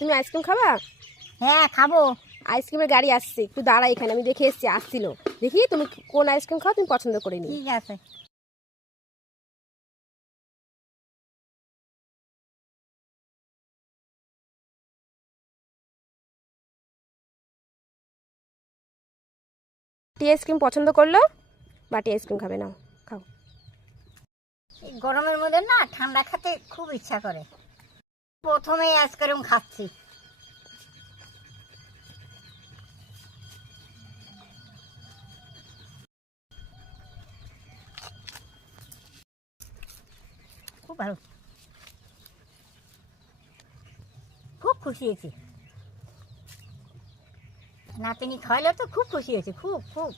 তুমি আইসক্রিম খাবা? হ্যাঁ খাবো। আইসক্রিমের গাড়ি আসছে, একটু দাঁড়া এখানে, আমি দেখে এসেছি আসছিল। দেখি তুমি কোন আইসক্রিম খাও, তুমি পছন্দ করে নি। ঠিক আছে। টি আইসক্রিম পছন্দ করলো, বাটি আইসক্রিম খাবে না, খাও। এই গরমের মধ্যে না ঠান্ডা খেতে খুব ইচ্ছা করে, প্রথমেই আইসক্রিম খাচ্ছি। খুব ভালো, খুব খুশি হয়েছি। নাতিনি খাইলে তো খুব খুশি হয়েছে, খুব খুব।